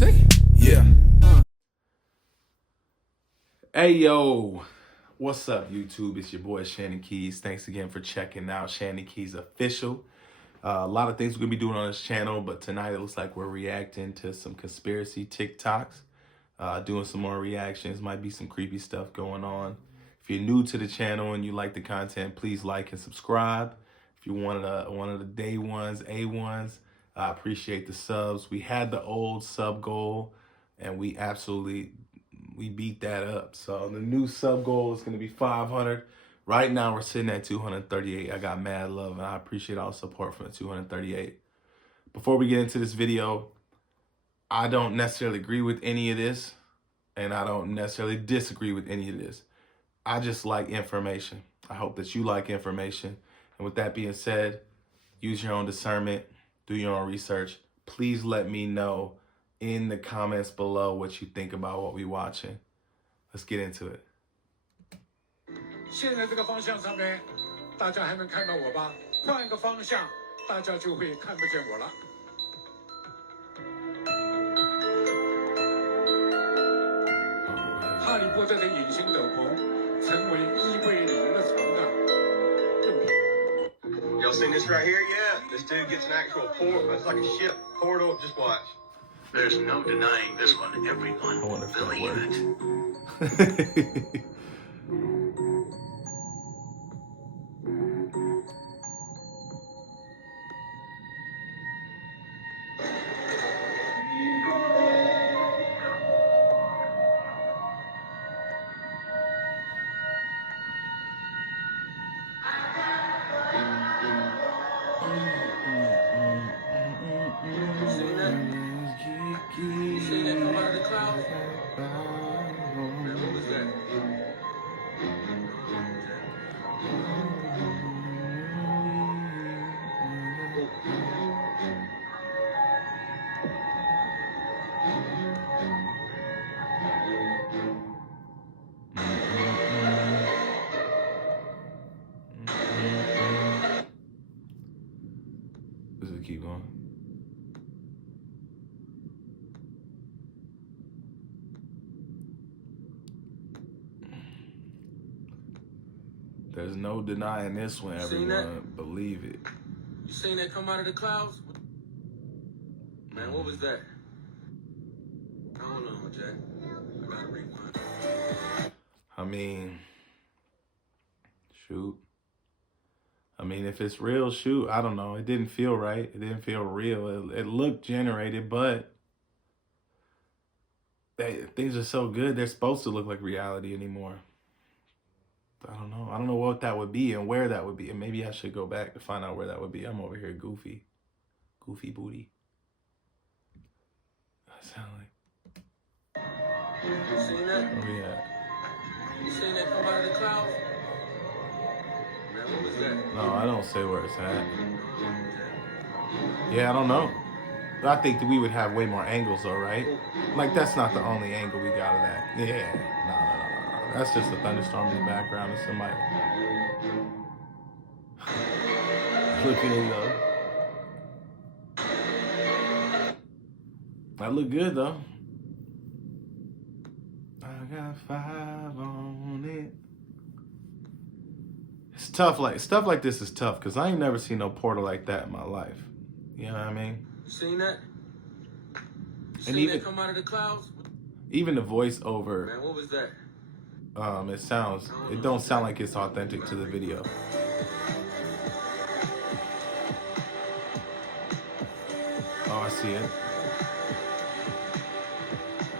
say? Yeah. Hey, yo. What's up, YouTube? It's your boy, Shannon Keys. Thanks again for checking out Shannon Keys Official. A lot of things we're going to be doing on this channel, but tonight it looks like we're reacting to some conspiracy TikToks. Doing some more reactions. Might be some creepy stuff going on. If you're new to the channel and you like the content, please like and subscribe. If you're one of the day ones, A1s, I appreciate the subs. We had the old sub goal, and we beat that up. So the new sub goal is going to be 500. Right now we're sitting at 238. I got mad love, and I appreciate all the support from the 238. Before we get into this video, I don't necessarily agree with any of this, and I don't necessarily disagree with any of this. I just like information. I hope that you like information. And with that being said, use your own discernment, do your own research. Please let me know in the comments below what you think about what we're watching. Let's get into it. 现在这个方向上面，大家还能看到我吧？换个方向，大家就会看不见我了。哈利波特的隐形斗篷成为衣柜里日常的用品。 Y'all seen this right here? Yeah. This dude gets an actual portal. It's like a ship portal. Just watch. There's no denying this one. Everyone will believe it. See that come out of the clouds? Man, what was that? Does it keep going? There's no denying this one, everyone. Believe it. You seen that come out of the clouds? Man, what was that? I don't know, Jack. I gotta rewind. I mean, shoot. I mean, if it's real, shoot. I don't know. It didn't feel right. It didn't feel real. It looked generated, but things are so good, they're supposed to look like reality anymore. I don't know. I don't know what that would be and where that would be. And maybe I should go back to find out where that would be. I'm over here goofy. Goofy booty. That sound like... You seen that? Where we at? You seen that come out of the clouds? Man, what was that? No, I don't say where it's at. Yeah, I don't know. I think that we would have way more angles though, right? Like, that's not the only angle we got of that. Yeah. No. That's just a thunderstorm in the background and somebody. Look at it though. That look good though. I got 5 on it. It's tough, like stuff like this is tough because I ain't never seen no portal like that in my life. You know what I mean? You seen that? You seen even that come out of the clouds? Even the voiceover. Man, what was that? It don't sound like it's authentic to the video. Oh, I see it.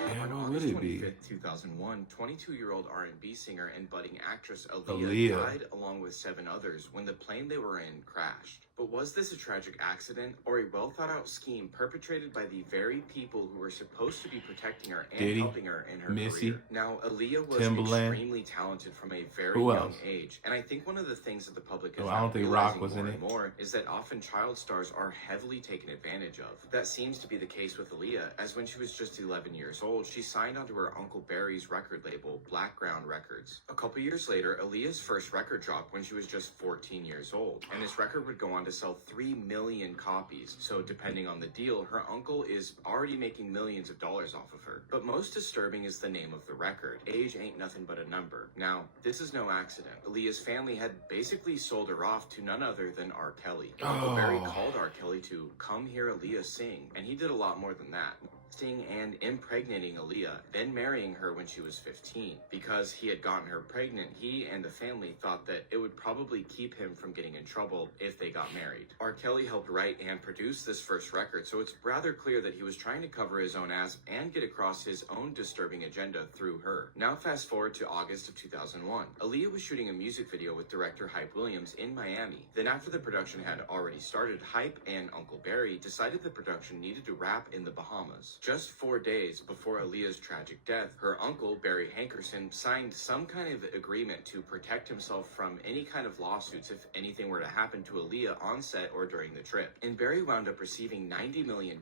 Yeah, what would it be? 2001, 22-year-old R&B singer and budding actress Aaliyah died along with 7 others when the plane they were in crashed. But was this a tragic accident or a well-thought-out scheme perpetrated by the very people who were supposed to be protecting her and helping her in her career? Now, Aaliyah was extremely talented from a very young age, and I think one of the things that the public is not realizing more and more is that often child stars are heavily taken advantage of. That seems to be the case with Aaliyah, as when she was just 11 years old, she signed onto her Uncle Berry's record label, Blackground Records. A couple years later, Aaliyah's first record dropped when she was just 14 years old, and this record would go on to sell 3 million copies. So depending on the deal, her uncle is already making millions of dollars off of her. But most disturbing is the name of the record. Age ain't nothing but a number. Now, this is no accident. Aaliyah's family had basically sold her off to none other than R. Kelly. Uncle Berry called R. Kelly to come hear Aaliyah sing, and he did a lot more than that. And impregnating Aaliyah, then marrying her when she was 15. Because he had gotten her pregnant, he and the family thought that it would probably keep him from getting in trouble if they got married. R. Kelly helped write and produce this first record, so it's rather clear that he was trying to cover his own ass and get across his own disturbing agenda through her. Now fast forward to August of 2001. Aaliyah was shooting a music video with director Hype Williams in Miami. Then after the production had already started, Hype and Uncle Berry decided the production needed to wrap in the Bahamas. Just 4 days before Aaliyah's tragic death, her uncle, Barry Hankerson, signed some kind of agreement to protect himself from any kind of lawsuits if anything were to happen to Aaliyah on set or during the trip. And Barry wound up receiving $90 million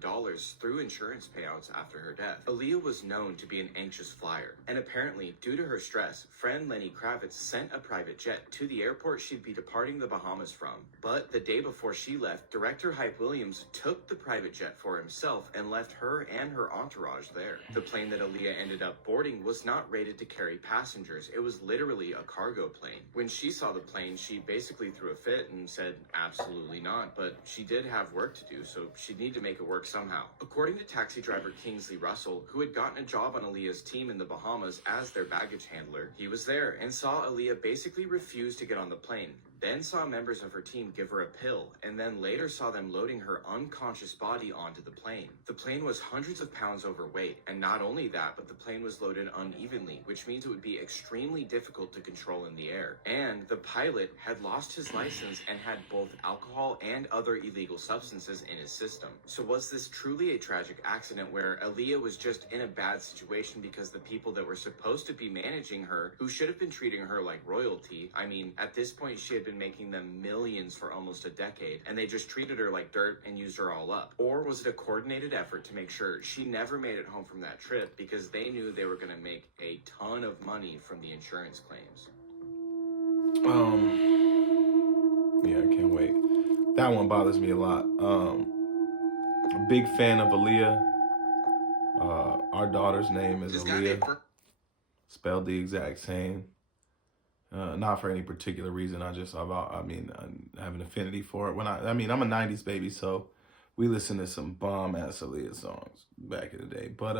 through insurance payouts after her death. Aaliyah was known to be an anxious flyer, and apparently, due to her stress, friend Lenny Kravitz sent a private jet to the airport she'd be departing the Bahamas from. But the day before she left, director Hype Williams took the private jet for himself and left her and her entourage there. The plane that Aaliyah ended up boarding was not rated to carry passengers. It was literally a cargo plane. When she saw the plane, she basically threw a fit and said absolutely not, but she did have work to do, so she'd need to make it work somehow. According to taxi driver Kingsley Russell, who had gotten a job on Aaliyah's team in the Bahamas as their baggage handler, he was there and saw Aaliyah basically refuse to get on the plane. Then saw members of her team give her a pill, and then later saw them loading her unconscious body onto the plane. The plane was hundreds of pounds overweight, and not only that, but the plane was loaded unevenly, which means it would be extremely difficult to control in the air. And the pilot had lost his license and had both alcohol and other illegal substances in his system. So was this truly a tragic accident where Aaliyah was just in a bad situation because the people that were supposed to be managing her, who should have been treating her like royalty, I mean, at this point she had been making them millions for almost a decade, and they just treated her like dirt and used her all up? Or was it a coordinated effort to make sure she never made it home from that trip because they knew they were going to make a ton of money from the insurance claims? Yeah, I can't wait. That one bothers me a lot. A big fan of Aaliyah. Our daughter's name is Aaliyah, spelled the exact same. Not for any particular reason. I have an affinity for it. I'm a 90s baby, so we listen to some bomb-ass Aaliyah songs back in the day. But,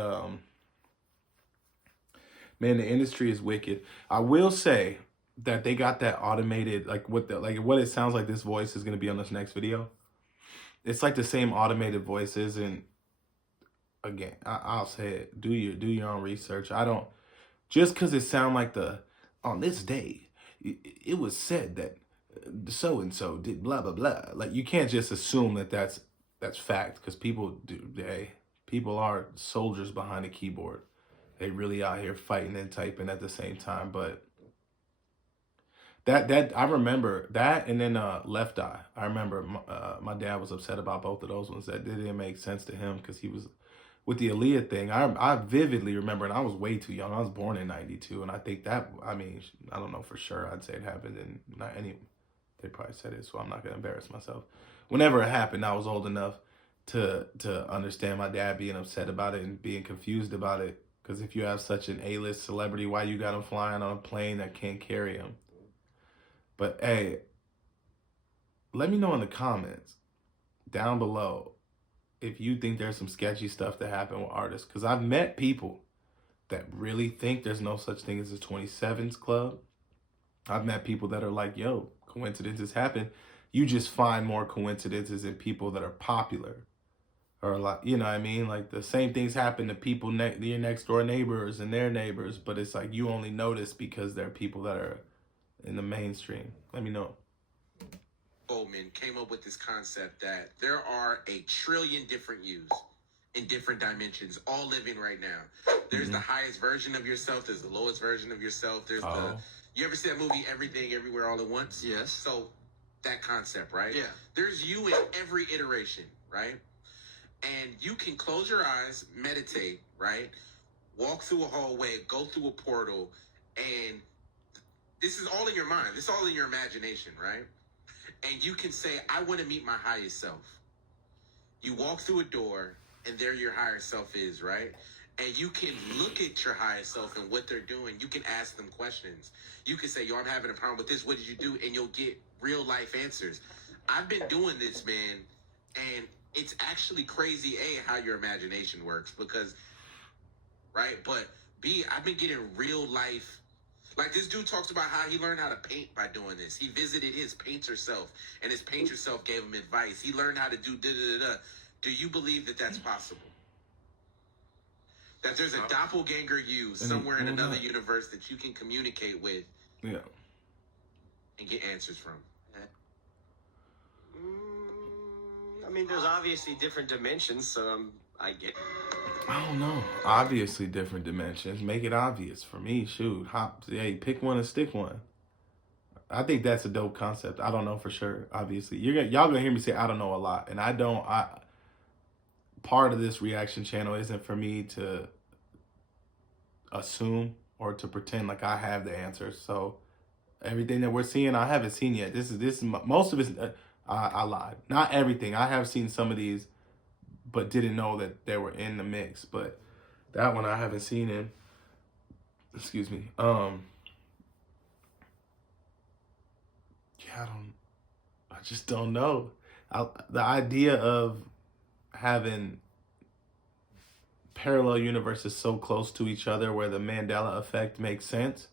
man, the industry is wicked. I will say that they got that automated, what it sounds like this voice is going to be on this next video. It's like the same automated voices, and again, I'll say it. Do your own research. Just because it sound like on this day, it was said that so-and-so did blah, blah, blah. Like, you can't just assume that that's fact, because people are soldiers behind a keyboard. They really out here fighting and typing at the same time. But that I remember that, and then Left Eye. I remember my dad was upset about both of those ones. That didn't make sense to him because he was... With the Aaliyah thing, I vividly remember, and I was way too young. I was born in 92, and I think that, I don't know for sure. I'd say it happened in, they probably said it, so I'm not going to embarrass myself. Whenever it happened, I was old enough to understand my dad being upset about it and being confused about it. Because if you have such an A-list celebrity, why you got him flying on a plane that can't carry him? But, hey, let me know in the comments down below if you think there's some sketchy stuff that happened with artists. Because I've met people that really think there's no such thing as a 27s club. I've met people that are like, yo, coincidences happen. You just find more coincidences in people that are popular. Or like, you know what I mean? Like, the same things happen to people, your next door neighbors and their neighbors. But it's like you only notice because they're people that are in the mainstream. Let me know. Goldman came up with this concept that there are 1 trillion different yous in different dimensions, all living right now. There's the highest version of yourself. There's the lowest version of yourself. There's you ever see that movie, Everything, Everywhere, All at Once? Yes. So that concept, right? Yeah. There's you in every iteration, right? And you can close your eyes, meditate, right? walk through a hallway, go through a portal, and this is all in your mind. This is all in your imagination, right? And you can say, I want to meet my highest self. You walk through a door, and there your higher self is, right? And you can look at your highest self and what they're doing. You can ask them questions. You can say, yo, I'm having a problem with this. What did you do? And you'll get real life answers. I've been doing this, man, and it's actually crazy, A, how your imagination works, because, right? But B, I've been getting real life. Like, this dude talks about how he learned how to paint by doing this. He visited his painter self, and his painter self gave him advice. He learned how to do da-da-da-da. Do you believe that that's possible? That there's a doppelganger you somewhere in another universe that you can communicate with, Yeah, and get answers from? I mean, there's obviously different dimensions, so I get. I don't know. Obviously different dimensions. Make it obvious for me. Shoot, hey, pick one and stick one. I think that's a dope concept. I don't know for sure. Obviously, y'all gonna hear me say I don't know a lot, and I don't. Part of this reaction channel isn't for me to assume or to pretend like I have the answers. So everything that we're seeing, I haven't seen yet. This is most of it. I lied. Not everything. I have seen some of these, but didn't know that they were in the mix. But that one I haven't seen in. Excuse me. Yeah, I just don't know. The idea of having parallel universes so close to each other where the Mandela effect makes sense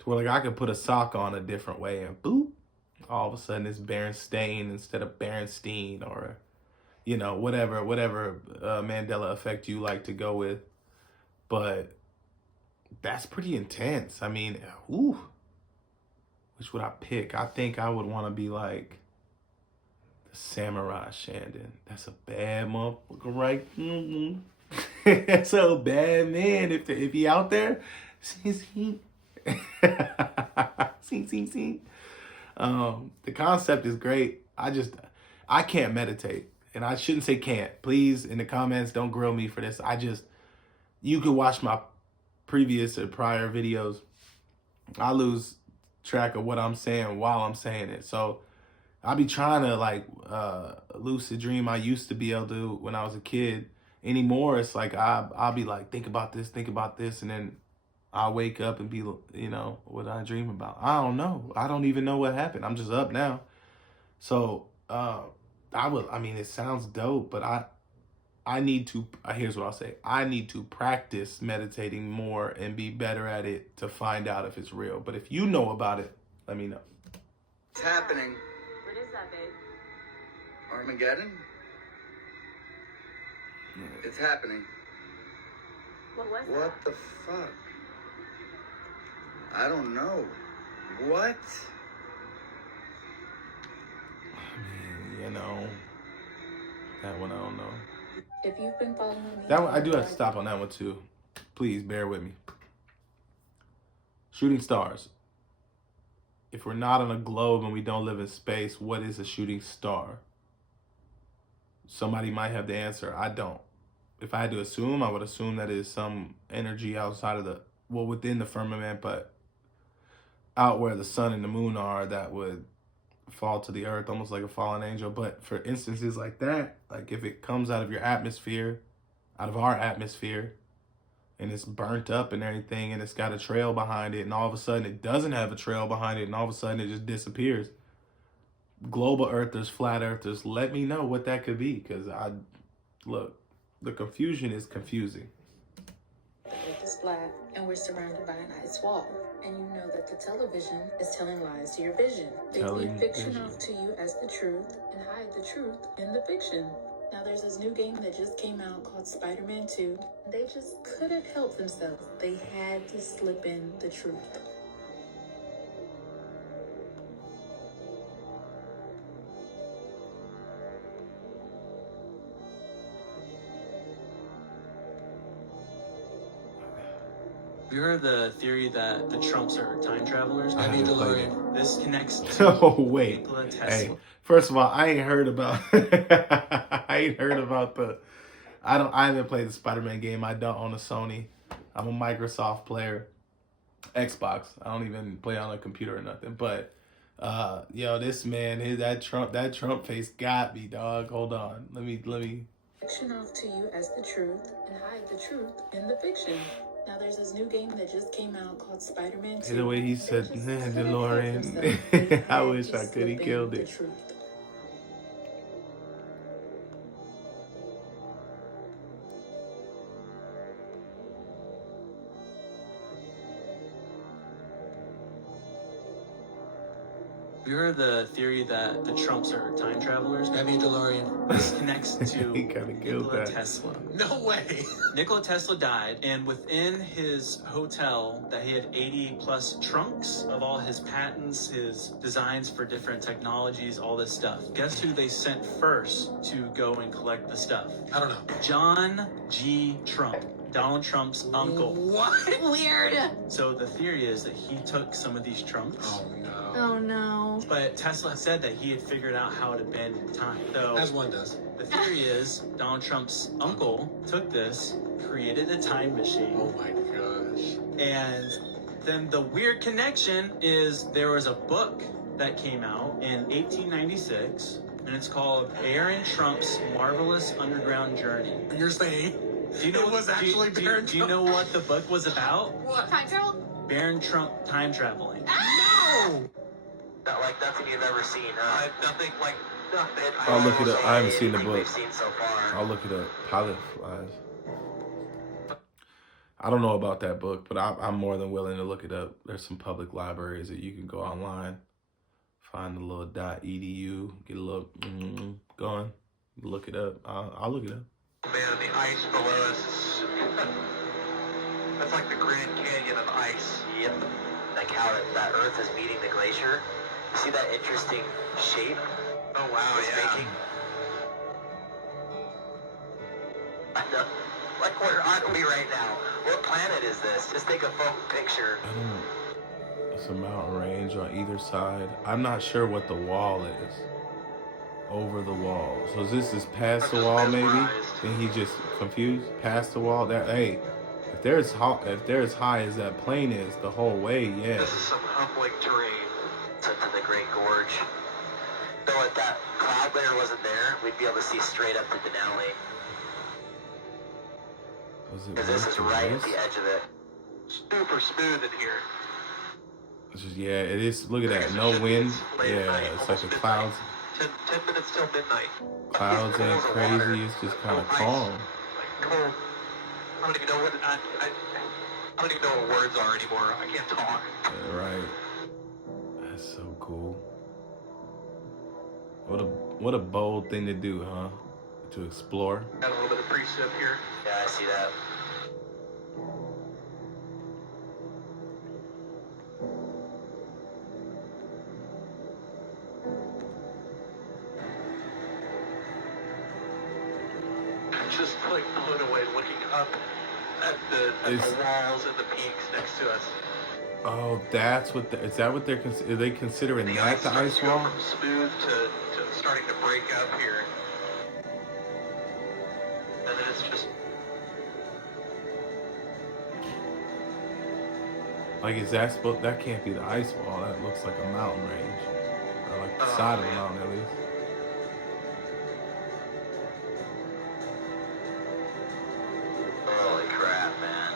to where, like, I could put a sock on a different way and boop, all of a sudden it's Berenstain instead of Berenstein, or, you know, whatever Mandela effect you like to go with. But that's pretty intense. I mean, ooh, which would I pick? I think I would want to be like Samurai Shandon. That's a bad motherfucker, right? That's a bad man. If he out there, see. The concept is great. I can't meditate, and I shouldn't say can't. Please, in the comments, don't grill me for this. You could watch my previous or prior videos. I lose track of what I'm saying while I'm saying it. So I be trying to, like, lucid dream. I used to be able to when I was a kid. Anymore, it's like I'll be like, think about this, and then I'll wake up and be, you know, what I dream about. I don't know. I don't even know what happened. I'm just up now. So I mean, it sounds dope, but I need to, here's what I'll say. I need to practice meditating more and be better at it to find out if it's real. But if you know about it, let me know. It's happening. What is that, babe? Armageddon? It's happening. What was that? What the fuck? I don't know. What? I mean, you know, that one I don't know. If you've been following me, That one, I do have to stop on that one too. Please bear with me. Shooting stars. If we're not on a globe and we don't live in space, what is a shooting star? Somebody might have the answer. I don't. If I had to assume, I would assume that it is some energy outside of within the firmament, but out where the sun and the moon are, that would fall to the earth almost like a fallen angel. But for instances like that, like if it comes out of your atmosphere, out of our atmosphere, and it's burnt up and everything, and it's got a trail behind it, and all of a sudden it doesn't have a trail behind it, and all of a sudden it just disappears. Global earthers, flat earthers, let me know what that could be, because look, the confusion is confusing. the earth is flat and we're surrounded by an ice wall. And you know that the television is telling lies to your vision. They feed fiction off to you as the truth and hide the truth in the fiction. Now there's this new game that just came out called Spider-Man 2. They just couldn't help themselves. They had to slip in the truth. You heard the theory that the Trumps are time travelers? I haven't played it. This connects to Oh wait, Nikola Tesla. hey. First of all, I ain't heard about. I haven't played the Spider-Man game. I don't own a Sony. I'm a Microsoft player. Xbox. I don't even play on a computer or nothing. But yo, this man, that Trump face got me, dog. Hold on. Let me Fiction off to you as the truth and hide the truth in the fiction. Now there's this new game that just came out called Spider-Man 2. the way he said DeLorean. I wish I could. He killed it. You heard the theory that the Trumps are time travelers? That means DeLorean. This connects to He kinda killed Nikola that. Tesla. No way. Nikola Tesla died, and within his hotel that he had 80 plus trunks of all his patents, his designs for different technologies, all this stuff. Guess who they sent first to go and collect the stuff? I don't know. John G. Trump, Donald Trump's uncle. What? Weird. So the theory is that he took some of these trunks. Oh no. Oh no. But Tesla said that he had figured out how to bend time. So As one does. the theory is Donald Trump's uncle took this, created a time machine, Oh my gosh. and then the weird connection is there was a book that came out in 1896, and it's called Baron Trump's Marvelous Underground Journey. You're saying Do you know it was actually do Baron you know what the book was about? what? Time travel? Baron Trump time traveling. No! Not like nothing you've ever seen, huh? Nothing like nothing. I'll look it up. I haven't seen the Anything book. we've seen so far. I'll look it up. Pilot flies. I don't know about that book, but I'm more than willing to look it up. There's some public libraries that you can go online, find the little .edu, get a little going, look it up. I'll look it up. Man, the ice below us is... That's like the Grand Canyon of ice. Yep. Like how that Earth is meeting the glacier. You see that interesting shape? Oh wow, It's yeah. making? I know. Like, where are we right now? What planet is this? Just take a phone picture. I don't. It's a mountain range on either side. I'm not sure what the wall is. Over the wall. So this is past the wall, maybe. Then he just confused. Past the wall. That hey, if they're as high as that plane is the whole way, yeah. This is some humbling terrain. To the Great Gorge. So if that cloud layer wasn't there, we'd be able to see straight up to Denali. Was it Because this is worth right the at the risk? edge of it. Super smooth in here. It's just, yeah, it is. Look at that. No wind. Yeah, it's like the clouds. 10 minutes till midnight. Clouds ain't crazy. It's just kind of calm. Like cold. I don't even know what I don't even know what words are anymore. I can't talk. Yeah, right. That's so cool. What a bold thing to do, huh? To explore. Got a little bit of precip here. Yeah, I see that. I'm just like blown away looking up at the walls and the peaks next to us. Oh, that's what. Is that what are they considering that the ice go wall? from smooth to starting to break up here. And then it's just Like, is that supposed? That can't be the ice wall. That looks like a mountain range, or like the side of a mountain at least. Holy crap, man.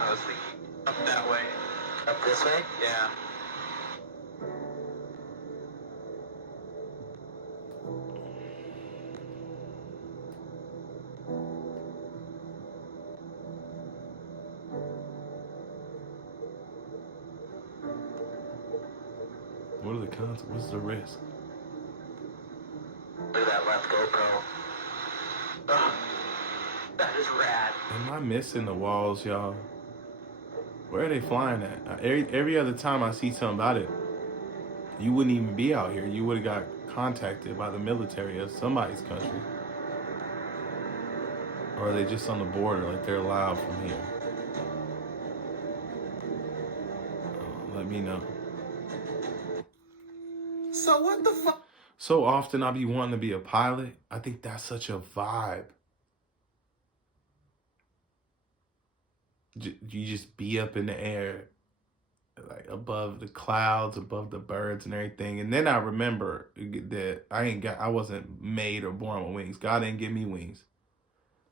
I was thinking up that way. Up this way? Yeah. What are the consequences? What's the risk? Look at that left GoPro. Ugh, that is rad. Am I missing the walls, y'all? Where are they flying at? Every other time I see something about it, you wouldn't even be out here. You would have got contacted by the military of somebody's country. Or are they just on the border, like they're allowed from here? Let me know. So what the fuck? So often I be wanting to be a pilot. I think that's such a vibe. You just be up in the air, like above the clouds, above the birds and everything. And then I remember that I wasn't made or born with wings. God didn't give me wings.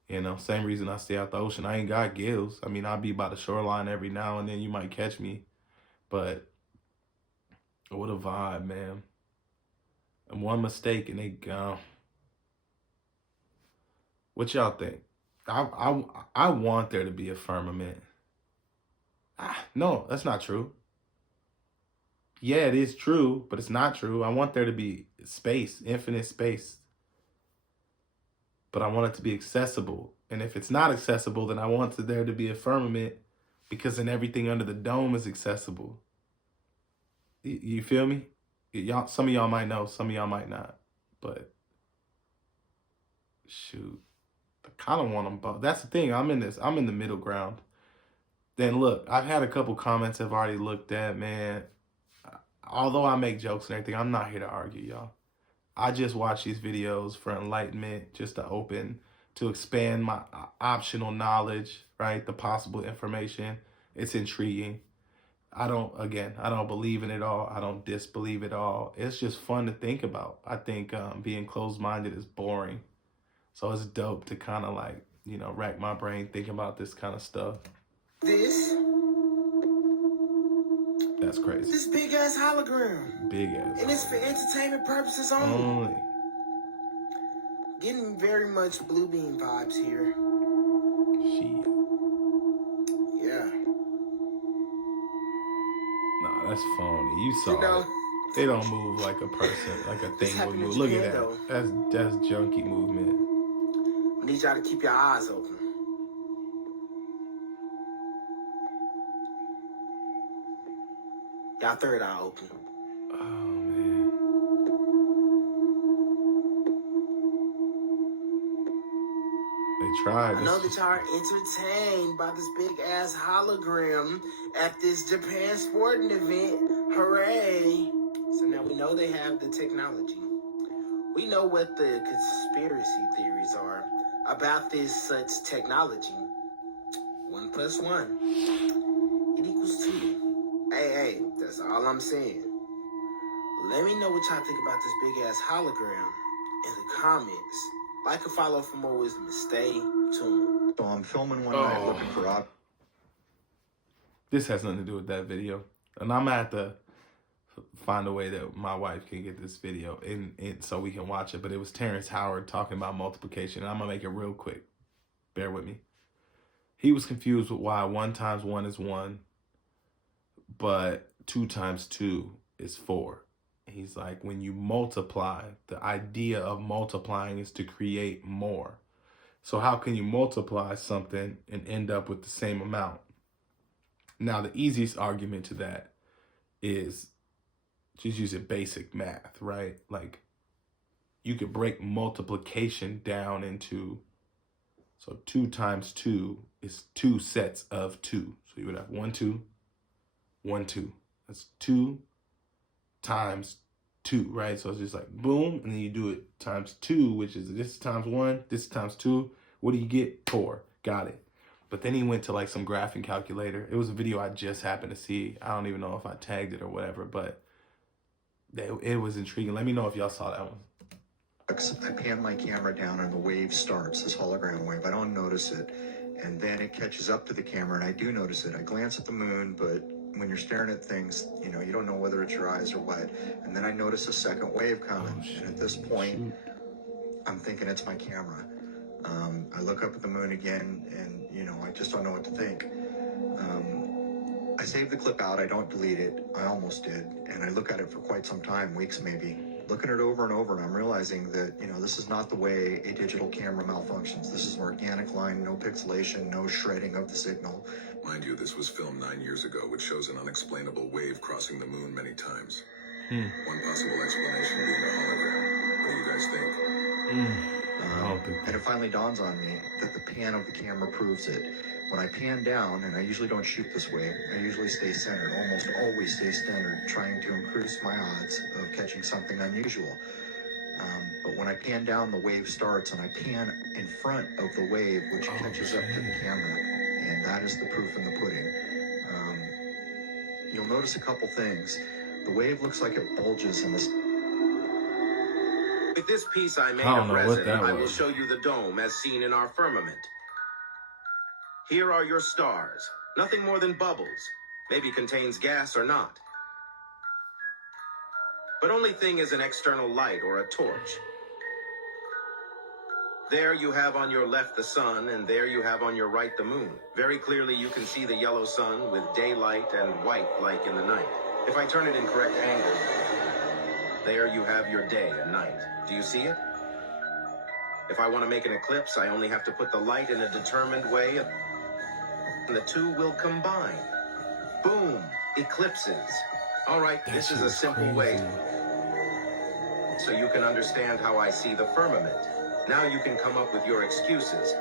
You know, same reason I stay out the ocean. I ain't got gills. I mean, I'll be by the shoreline every now and then. You might catch me. But what a vibe, man. And one mistake and they gone. What y'all think? I want there to be a firmament. No, that's not true. Yeah, it is true, but it's not true. I want there to be space, infinite space. But I want it to be accessible. And if it's not accessible, then I want there to be a firmament, because then everything under the dome is accessible. You feel me? Y'all, some of y'all might know, some of y'all might not. But shoot, I kind of want them both. That's the thing. I'm in the middle ground. Then look, I've had a couple comments I've already looked at, man. Although I make jokes and everything, I'm not here to argue, y'all. I just watch these videos for enlightenment, just to expand my optional knowledge, right? The possible information. It's intriguing. I don't believe in it all. I don't disbelieve it all. It's just fun to think about. I think being closed-minded is boring. So it's dope to kind of like, you know, rack my brain thinking about this kind of stuff. That's crazy. This big ass hologram. Big ass. And it's for entertainment purposes only. Getting very much Blue Beam vibes here. Shit. Yeah. Nah, that's phony. You saw it. They don't move like a person, like a thing would move. Look at that. Though. That's junky movement. I need y'all to keep your eyes open. Y'all third eye open. Oh, man. They tried. I know that y'all are entertained by this big ass hologram at this Japan sporting event. Hooray! So now we know they have the technology. We know what the conspiracy theories are about this such technology. 1 + 1 = 2. Hey, that's all I'm saying. Let me know what y'all think about this big ass hologram in the comments. Like and follow for more wisdom and stay tuned. So I'm filming one night looking for This has nothing to do with that video. And I'm gonna have to find a way that my wife can get this video in so we can watch it. But it was Terence Howard talking about multiplication. And I'm gonna make it real quick. Bear with me. He was confused with why 1 × 1 is 1, but 2 × 2 is 4. He's like, when you multiply, the idea of multiplying is to create more. So how can you multiply something and end up with the same amount? Now, the easiest argument to that is just using basic math, right? Like, you could break multiplication down into, so 2 × 2 is 2 sets of 2. So you would have 1, 2, 1, 2. That's 2 × 2, right? So it's just like boom, and then you do it ×2, which is this times 1, this times 2. What do you get? 4. Got it. But then he went to like some graphing calculator. It was a video I just happened to see. I don't even know if I tagged it or whatever, but it was intriguing. Let me know if y'all saw that one. I pan my camera down and the wave starts, this hologram wave. I don't notice it. And then it catches up to the camera and I do notice it. I glance at the moon, but when you're staring at things, you know, you don't know whether it's your eyes or what. And then I notice a second wave coming. And at this point, I'm thinking it's my camera. I look up at the moon again and, you know, I just don't know what to think. I save the clip out. I don't delete it. I almost did. And I look at it for quite some time, weeks maybe. Looking at it over and over, and I'm realizing that, you know, this is not the way a digital camera malfunctions. This is an organic line, no pixelation, no shredding of the signal. Mind you, this was filmed 9 years ago, which shows an unexplainable wave crossing the moon many times. One possible explanation being a hologram. What do you guys think? And it finally dawns on me that the pan of the camera proves it. When I pan down, and I usually don't shoot this way, I usually stay centered, almost always stay centered, trying to increase my odds of catching something unusual. But when I pan down, the wave starts, and I pan in front of the wave, which catches up to the camera, and that is the proof in the pudding. You'll notice a couple things. The wave looks like it bulges in this. With this piece I made I of don't know what resin, that I will was. show you the dome as seen in our firmament. Here are your stars. Nothing more than bubbles. Maybe contains gas or not. But only thing is an external light or a torch. There you have on your left the sun, and there you have on your right the moon. Very clearly you can see the yellow sun with daylight and white like in the night. If I turn it in correct angle, there you have your day and night. Do you see it? If I want to make an eclipse, I only have to put the light in a determined way, and the two will combine. Boom! Eclipses. All right, this is a simple way so you can understand how I see the firmament. Now you can come up with your excuses.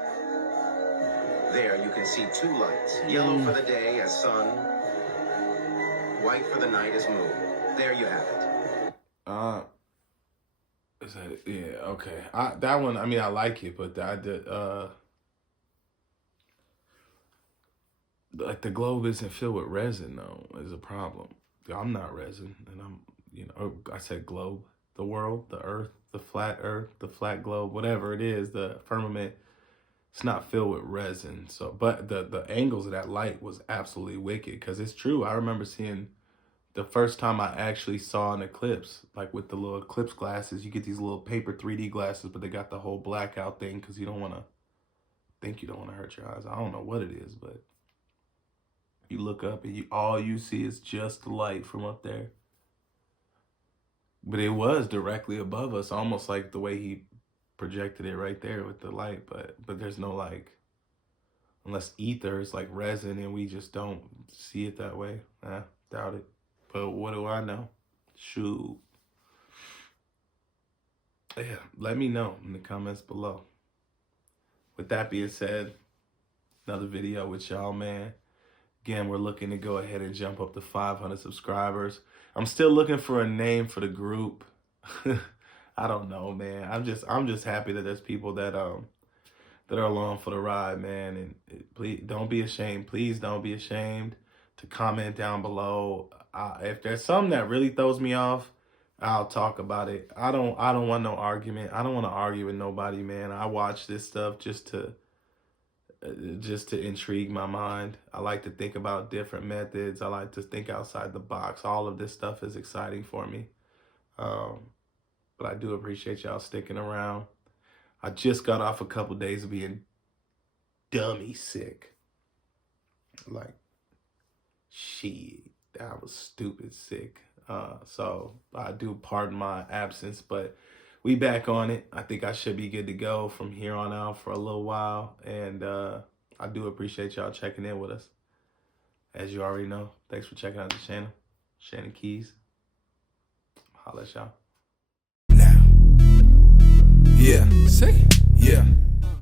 There you can see two lights. Yellow for the day as sun, white for the night as moon. There you have it. Is that it? Yeah, okay. That one, I mean, I like it, but like the globe isn't filled with resin though, is a problem. I'm not resin, and I said globe, the world, the earth, the flat globe, whatever it is, the firmament, it's not filled with resin. So, but the angles of that light was absolutely wicked, because it's true. I remember seeing the first time I actually saw an eclipse, like with the little eclipse glasses. You get these little paper 3D glasses, but they got the whole blackout thing because you don't want to hurt your eyes. I don't know what it is, but you look up and all you see is just the light from up there. But it was directly above us, almost like the way he projected it right there with the light. But there's no, like, unless ether is like resin and we just don't see it that way. Doubt it. But what do I know? Shoot. Yeah, let me know in the comments below. With that being said, another video with y'all, man. Again, we're looking to go ahead and jump up to 500 subscribers. I'm still looking for a name for the group. I don't know, man. I'm just happy that there's people that are along for the ride, man. And please don't be ashamed. Please don't be ashamed to comment down below. If there's something that really throws me off, I'll talk about it. I don't want no argument. I don't want to argue with nobody, man. I watch this stuff just to intrigue my mind. I like to think about different methods. I like to think outside the box. All of this stuff is exciting for me. But I do appreciate y'all sticking around. I just got off a couple days of being dummy sick. Like, shit, I was stupid sick. So I do pardon my absence, but we back on it. I think I should be good to go from here on out for a little while. And I do appreciate y'all checking in with us. As you already know, thanks for checking out the channel. Shannon Keys. Holla at y'all. Now. Yeah. Say. Yeah.